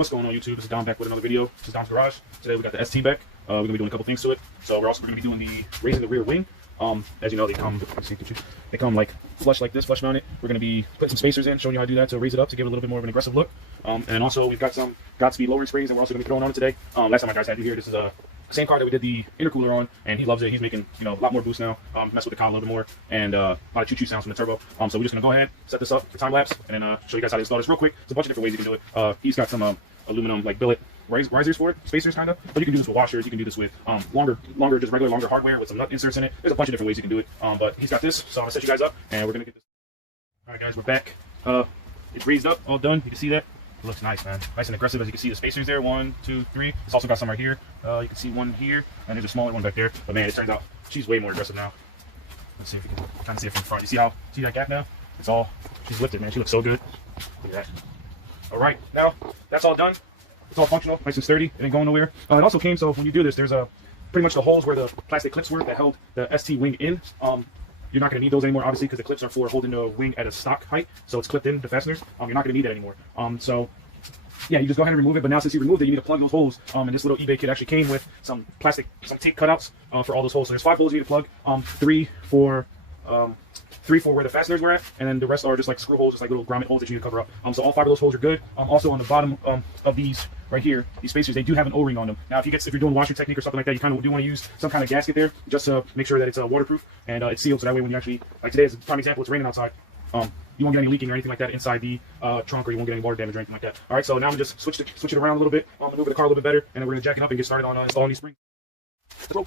What's going on, YouTube? This is Don back with another video. This is Don's Garage. Today we got the ST back. We're going to be doing a couple things to it. So we're going to be doing the raising the rear wing. As you know, they come like flush like this, flush mounted. We're going to be putting some spacers in, showing you how to do that to raise it up to give it a little bit more of an aggressive look. And also we've got some Godspeed lowering springs that we're also going to be throwing on it today. Last time my guys had you here, this is a same car that we did the intercooler on, and he loves it. He's making, a lot more boost now. Mess with the car a little bit more, and a lot of choo-choo sounds from the turbo. So we're just gonna go ahead, set this up for time lapse, and then show you guys how to install this real quick. There's a bunch of different ways you can do it. He's got some aluminum like billet risers for it, spacers kind of. But you can do this with washers. You can do this with longer hardware with some nut inserts in it. There's a bunch of different ways you can do it. But he's got this, so I'm gonna set you guys up, and we're gonna get this. All right, guys, we're back. It's raised up, all done. You can see that. It looks nice, man. Nice and aggressive. As you can see, the spacers there, 1, 2, 3. It's also got some right here. You can see one here, and there's a smaller one back there. But man, it turns out she's way more aggressive now. Let's see if you can kind of see it from the front. You see that gap now? She's lifted, man. She looks so good. Look at that. All right, now that's all done. It's all functional, nice and sturdy. It ain't going nowhere. It also came, so when you do this, there's pretty much the holes where the plastic clips were that held the ST wing in. You're not going to need those anymore, obviously, because the clips are for holding the wing at a stock height, so it's clipped in, the fasteners. You're not going to need that anymore. So, yeah, you just go ahead and remove it, but now since you removed it, you need to plug those holes. And this little eBay kit actually came with some tape cutouts for all those holes. So there's 5 holes you need to plug, 3 for where the fasteners were at, and then the rest are just like screw holes, just like little grommet holes that you need to cover up. So all 5 of those holes are good. Also on the bottom of these right here, these spacers, they do have an O-ring on them. Now if you're doing washer technique or something like that, you kind of do want to use some kind of gasket there just to make sure that it's waterproof and it's sealed, so that way when you actually, like today as a prime example, it's raining outside, you won't get any leaking or anything like that inside the trunk, or you won't get any water damage or anything like that. All right, so now I'm just switch it around a little bit, maneuver the car a little bit better, and then we're gonna jack it up and get started on installing these springs. Let's roll.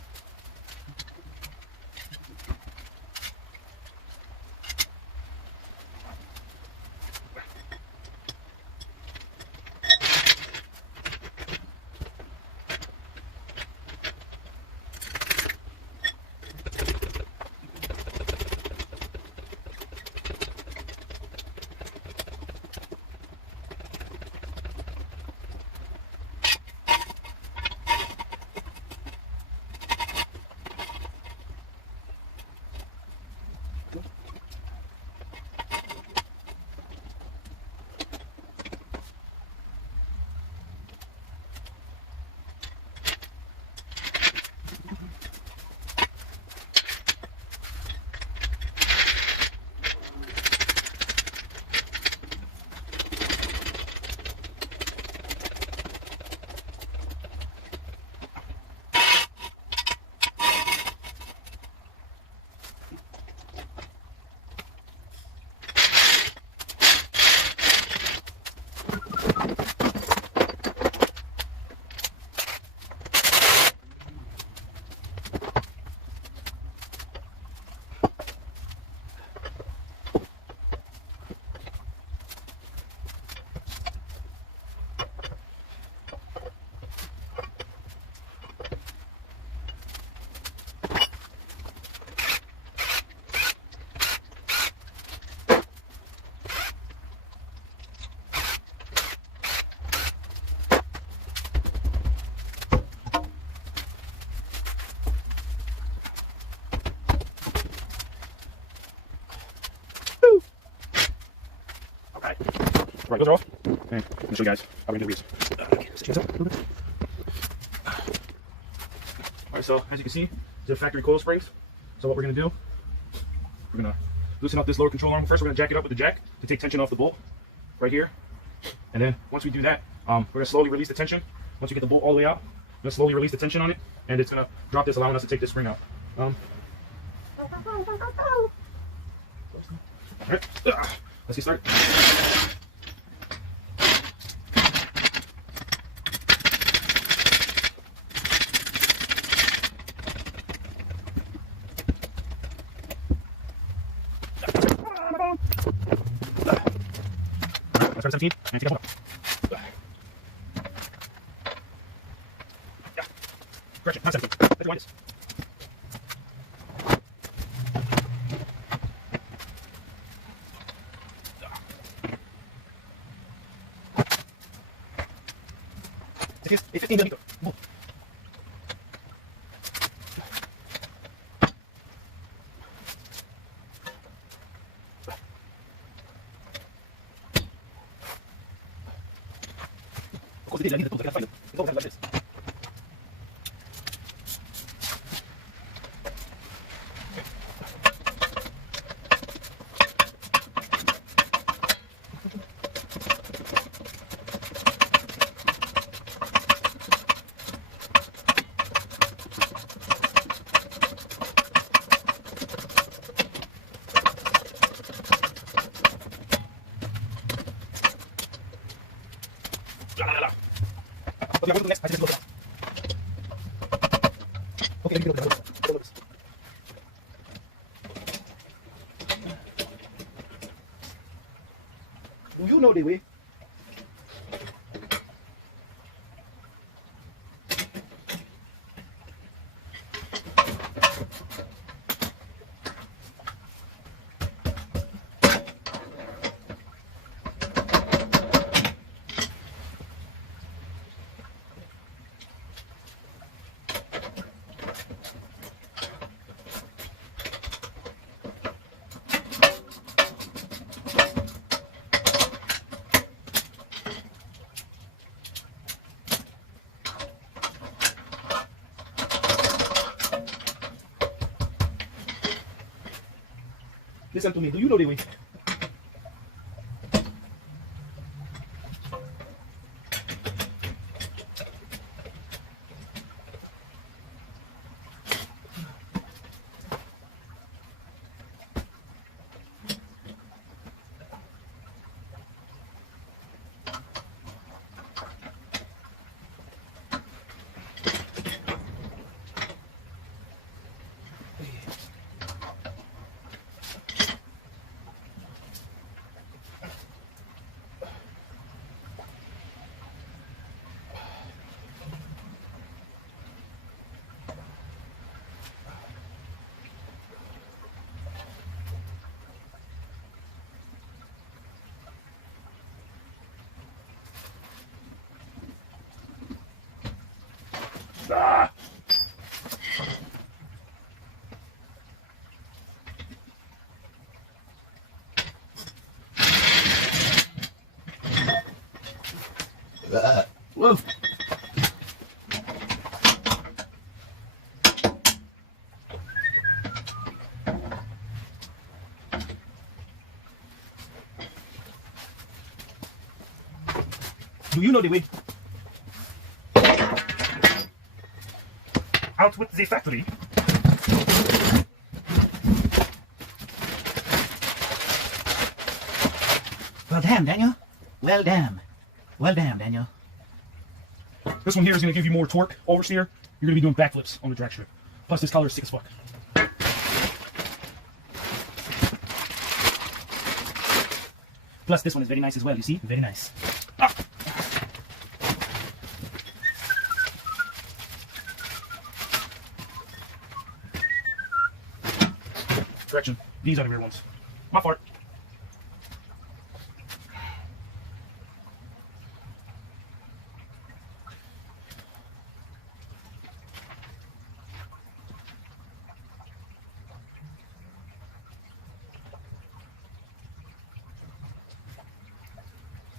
Right, those are off. And let me show you guys how we're going to do these. Alright, so as you can see, these are factory coil springs. So what we're going to do, we're going to loosen up this lower control arm. First, we're going to jack it up with the jack to take tension off the bolt right here. And then once we do that, we're going to slowly release the tension. Once you get the bolt all the way out, we're going to slowly release the tension on it, and it's going to drop this, allowing us to take this spring out. Alright, let's get started. Let's try 17 and take that one up. Yeah. Correction, not 17. Let's rewind this. It's 15 millimeter. Move. course they did. I need the tools. I gotta find them. It's always like this. La, la, la, la. Okay, I'm going to do next. I just look it up. Okay, let me get over this. Do you know the way? Listen to me. Do you know the way? Ah! Whoa. Do you know the way? Out with the factory. Well damn, Daniel. Well damn. Well damn, Daniel. This one here is going to give you more torque. Oversteer, you're going to be doing backflips on the drag strip. Plus this color is sick as fuck. Plus this one is very nice as well, you see? Very nice. Ah. Correction. These are the rear ones. My fault.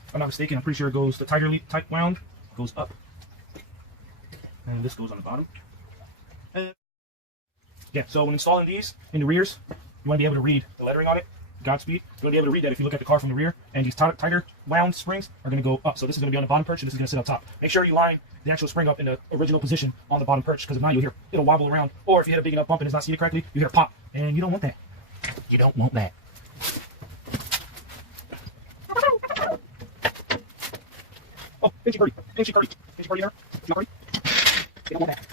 If I'm not mistaken, I'm pretty sure it goes, the tight wound goes up. And this goes on the bottom. Yeah, so when installing these in the rears, you want to be able to read the lettering on it, Godspeed. You want to be able to read that if you look at the car from the rear, and these tighter wound springs are going to go up. So this is going to be on the bottom perch, and this is going to sit on top. Make sure you line the actual spring up in the original position on the bottom perch, because if not, you'll hear it'll wobble around. Or if you hit a big enough bump and it's not seated correctly, you hear a pop, and you don't want that. You don't want that. Oh, Pinchy Curdy. Pinchy Curdy. Pinchy Curdy here. Pinchy Curdy. You don't want that.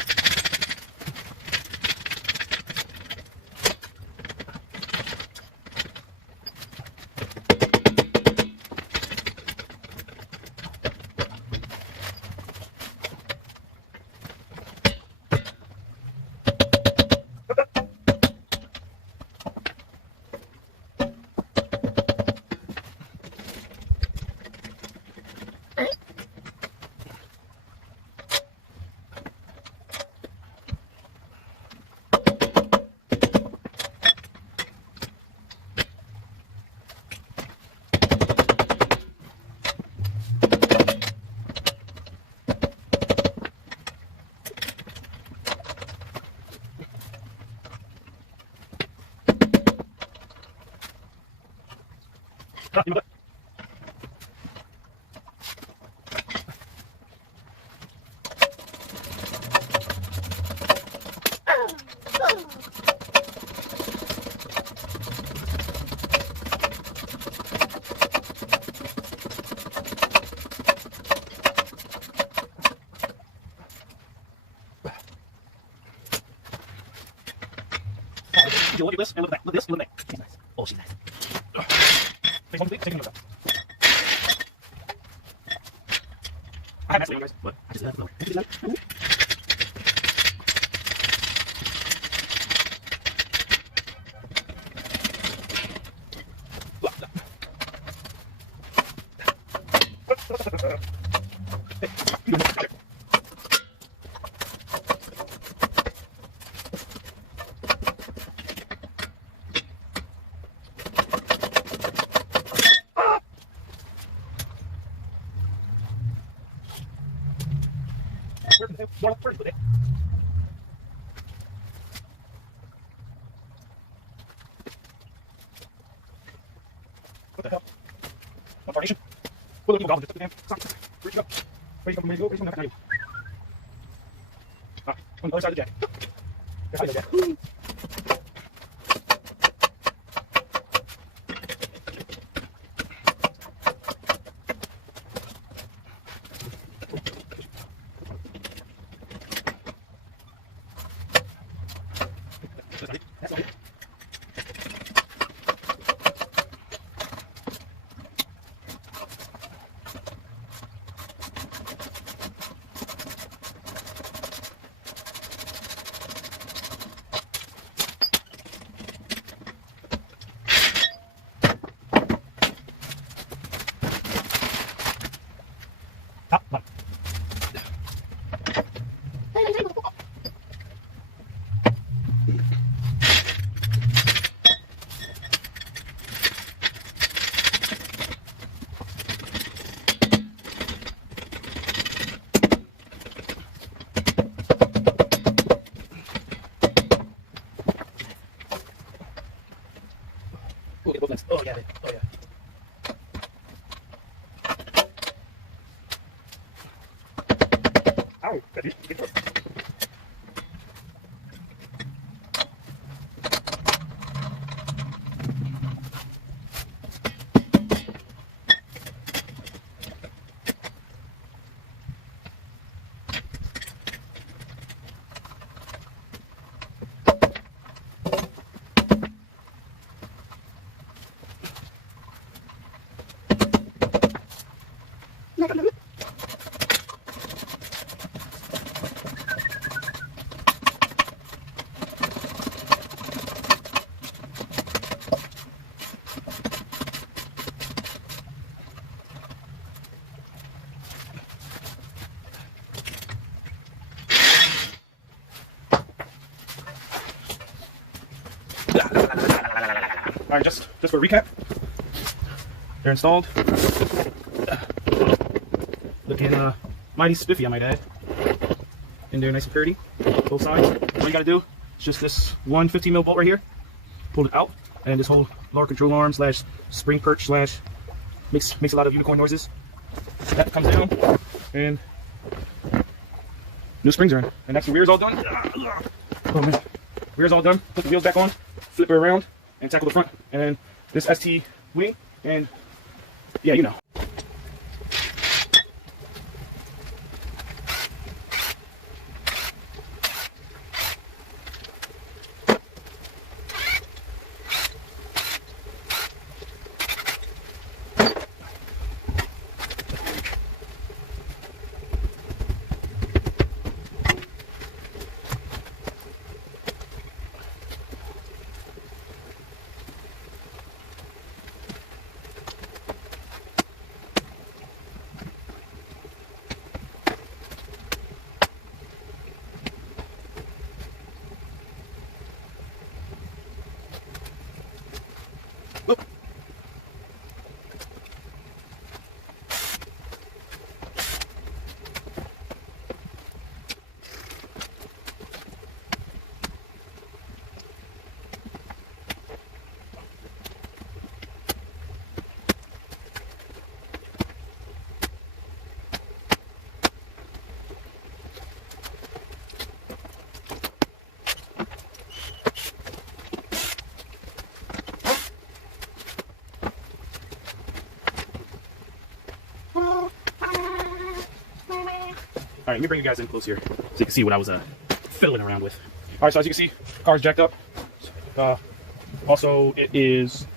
Ah, you know what? You look at this and look at that. Look at this and look at that. She's nice. Oh, she's nice. Face one, please. Take another. I have guys, but I just left lower. What the hell? What formation? Well, look, just the damn sock. Where'd you go? Where'd you go? Where'd you go? Where'd you go? Now you. Ah, on the other side of the jack. Behind the jack. That's all it. Top one. Oh, get both legs. Oh, yeah, babe. Oh, yeah. Ow, that is good. All right, just for a recap, they're installed. Looking mighty spiffy, I might add. And they're nice and pretty, both sides. All you gotta do is just this one 15 mil bolt right here, pull it out, and this whole lower control arm slash spring perch slash makes a lot of unicorn noises. That comes down, and new springs are in. And that's the rear's all done. Oh man, rear's all done. Put the wheels back on, flip her around, and tackle the front. And then this ST wing, and yeah, you know. right, let me bring you guys in close here so you can see what I was fiddling around with. All right, so as you can see, car's jacked up. Also, it is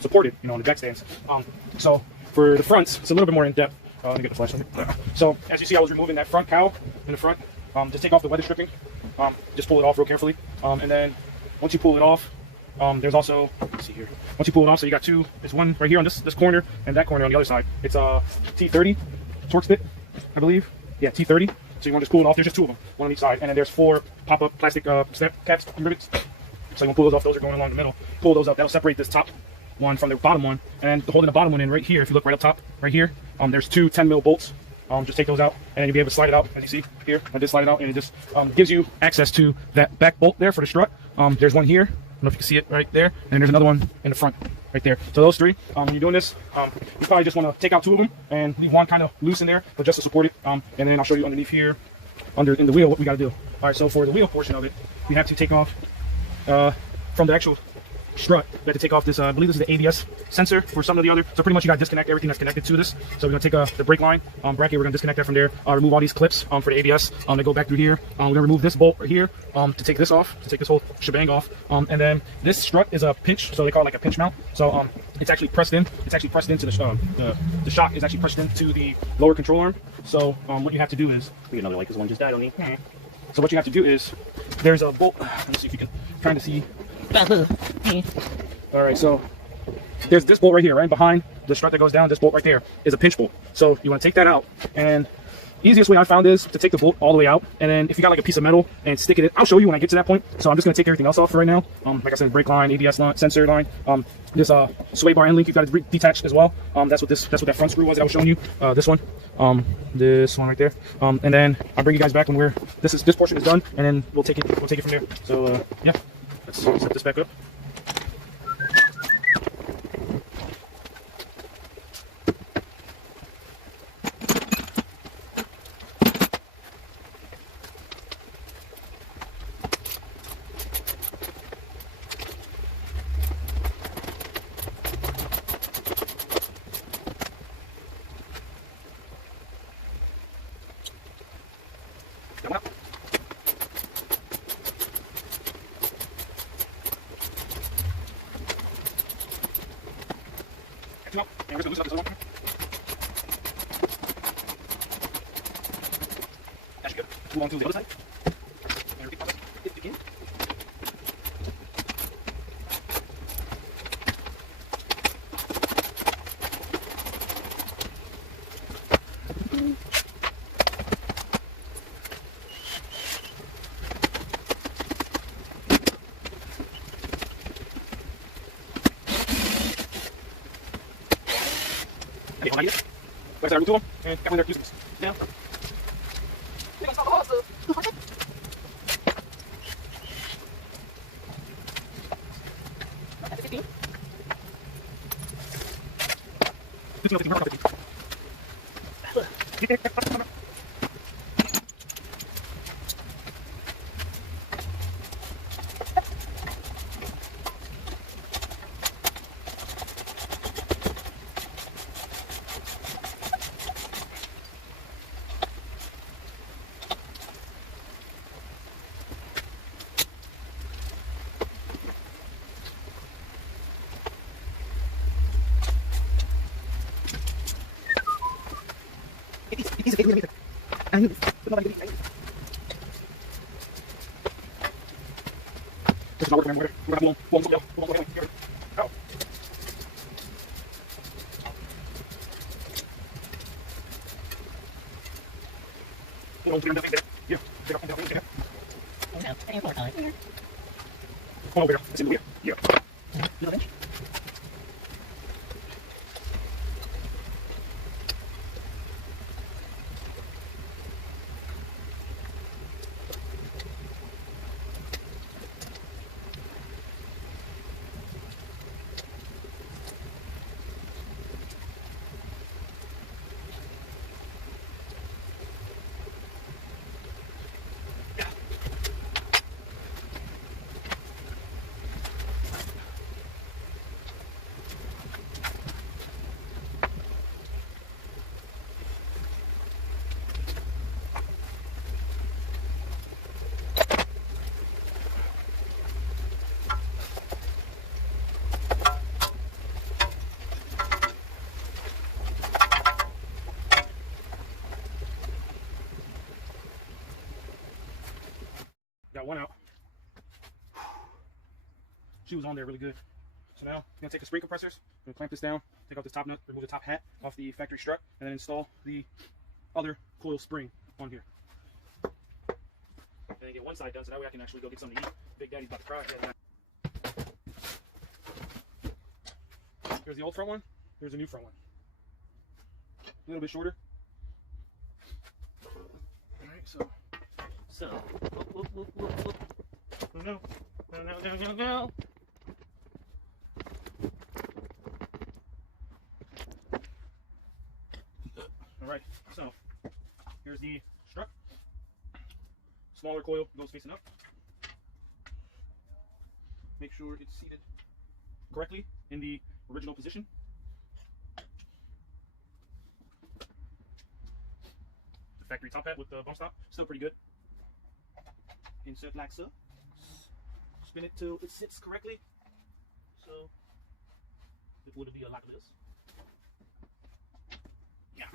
supported, you know, on the jack stands. So for the fronts, it's a little bit more in depth. Let me get the flashlight. So as you see, I was removing that front cowl in the front. Just take off the weather stripping. Just pull it off real carefully. And then once you pull it off, there's also, let's see here. Once you pull it off, so you got two. There's one right here on this corner and that corner on the other side. It's a T30 Torx bit, I believe. Yeah, T30. So you want to just pull it off. There's just two of them, one on each side, and then there's 4 pop-up plastic snap caps and rivets. So you want to pull those off. Those are going along the middle. Pull those up. That'll separate this top one from the bottom one, and holding the bottom one in right here. If you look right up top, right here, there's 2 10 mil bolts. Just take those out, and then you'll be able to slide it out, as you see here. I just slide it out, and it just gives you access to that back bolt there for the strut. There's one here. I don't know if you can see it right there, and there's another one in the front right there. So those 3. When you're doing this, you probably just want to take out 2 of them and leave one kind of loose in there, but just to support it. And then I'll show you underneath here, in the wheel, what we got to do. All right, so for the wheel portion of it, you have to take off from the actual strut. You have to take off this, I believe this is the ABS sensor for some of the other. So pretty much you got to disconnect everything that's connected to this. So we're going to take the brake line bracket. We're going to disconnect that from there. Remove all these clips for the ABS. They go back through here. We're going to remove this bolt right here to take this off, to take this whole shebang off. And then this strut is a pinch, so they call it like a pinch mount. So it's actually pressed in. It's actually pressed into the shock is actually pressed into the lower control arm. So what you have to do is, we get another light, this one just died on me. So what you have to do is, there's a bolt. Let's see if you can kind of see. All right, so there's this bolt right here, right behind the strut that goes down. This bolt right there is a pinch bolt. So you want to take that out, and easiest way I found is to take the bolt all the way out, and then if you got like a piece of metal and stick it in, I'll show you when I get to that point. So I'm just going to take everything else off for right now. Like I said, brake line, ABS line, sensor line, this sway bar end link you've got to detach as well. That's what that front screw was that I was showing you. This one right there. And then I'll bring you guys back when this portion is done, and then we'll take it from there. So yeah, let's set this back up. No, and we're just gonna loosen up this other one. That's good. Move on to the other side. And repeat the process. Hit it again. Okay, hold on here. Like I said, I remove 2 of them, and got one there using this. Now. It's not working, we're gonna pull them. Oh. Yeah. Come over here. It's in here. Yeah. got one out. She was on there really good. So now I'm gonna take the spring compressors, I'm gonna clamp this down, take off this top nut, remove the top hat off the factory strut, and then install the other coil spring on here. And then get one side done, so that way I can actually go get something to eat. Big Daddy's about to cry. Here's the old front one. Here's the new front one. A little bit shorter. All right, so. No. All right, so here's the strut. Smaller coil goes facing up. Make sure it's seated correctly in the original position. The factory top hat with the bump stop, still pretty good. Insert like so. Spin it till it sits correctly. So it would be like this. Yeah.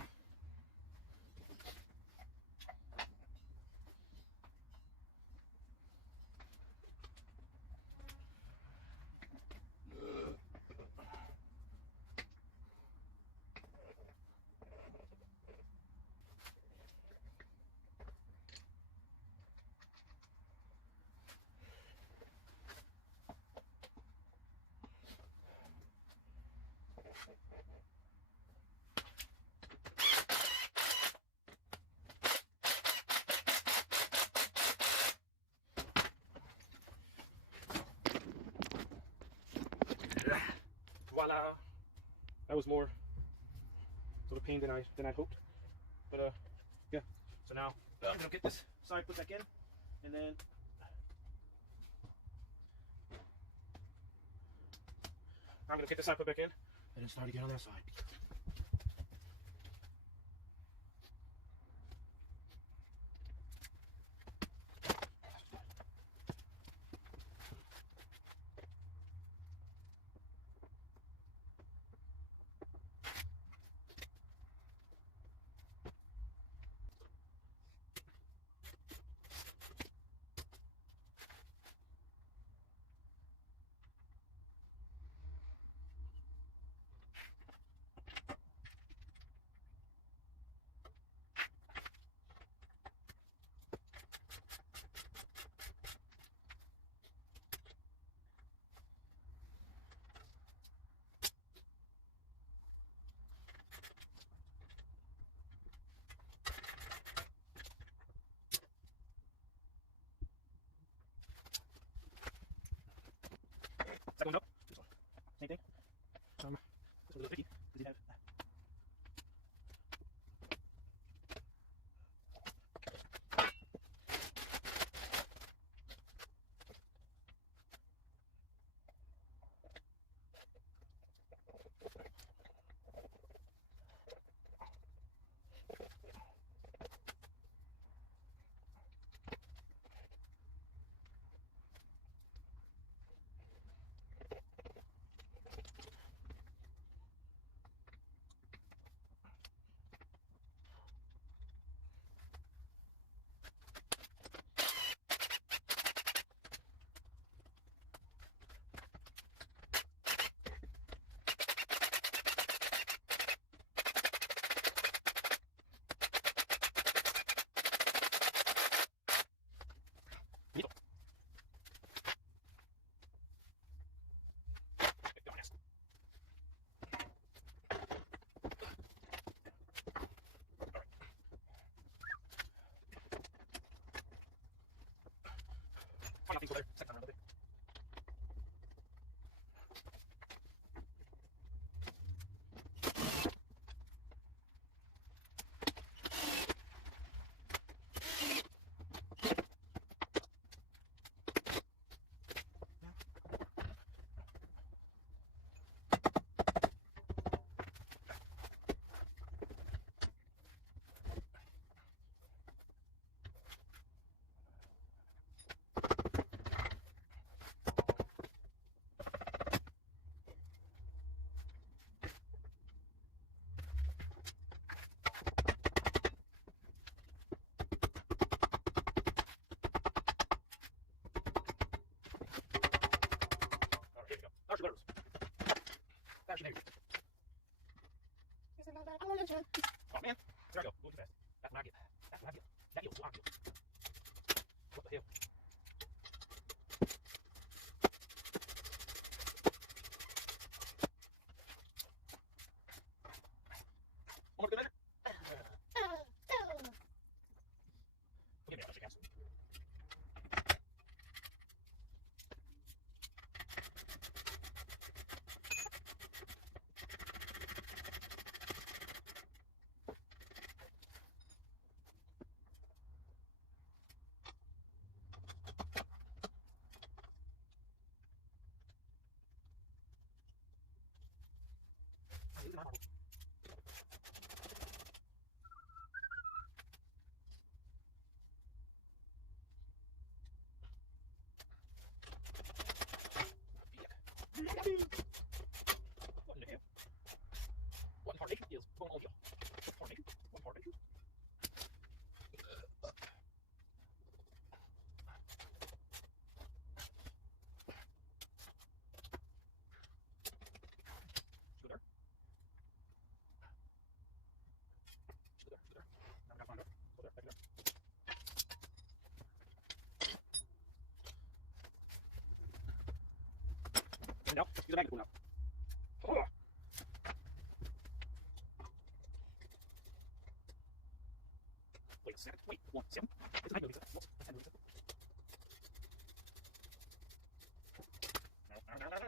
Voila! That was more sort of pain than I'd hoped, but yeah. So now I'm gonna get this side put back in, and then I'm gonna get this side put back in, and then start again on that side. Adios, adios. What the hell? One more good measure. Forgive me, I'll shake hands. What in the hell? What in tarnation is going on here? Tarnation? What tarnation? Go there. Go there. Go there. Now we gotta find her. Go there. Back there. And now, use the magnet tool now. Oh. Wait a second. Wait 1 second. It's a magnet, Lisa. What? That's Lisa. No.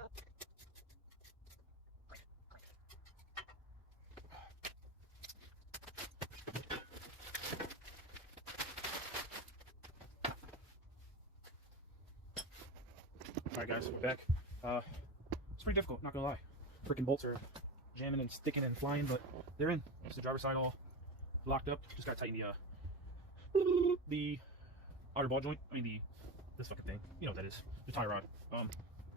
Crank. Alright guys, we're back. It's pretty difficult, not gonna lie. Freaking bolts are jamming and sticking and flying, but they're in. Just the driver's side all locked up. Just gotta tighten the outer ball joint. I mean this fucking thing. You know what that is. The tie rod.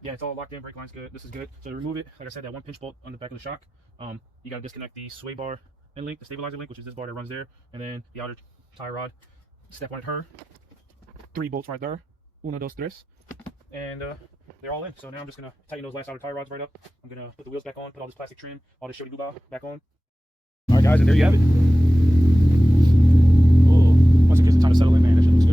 Yeah, it's all locked in, brake line's good. This is good. So to remove it, like I said, that one pinch bolt on the back of the shock. You gotta disconnect the sway bar and link, the stabilizer link, which is this bar that runs there, and then the outer tie rod. Step on it her. 3 bolts right there. 1, 2, 3. And they're all in. So now I'm just gonna tighten those last outer tie rods right up. I'm gonna put the wheels back on, put all this plastic trim, all this shody doodah back on. All right, guys, and there you have it. Oh, once it gives it time to settle in, man, that shit looks good.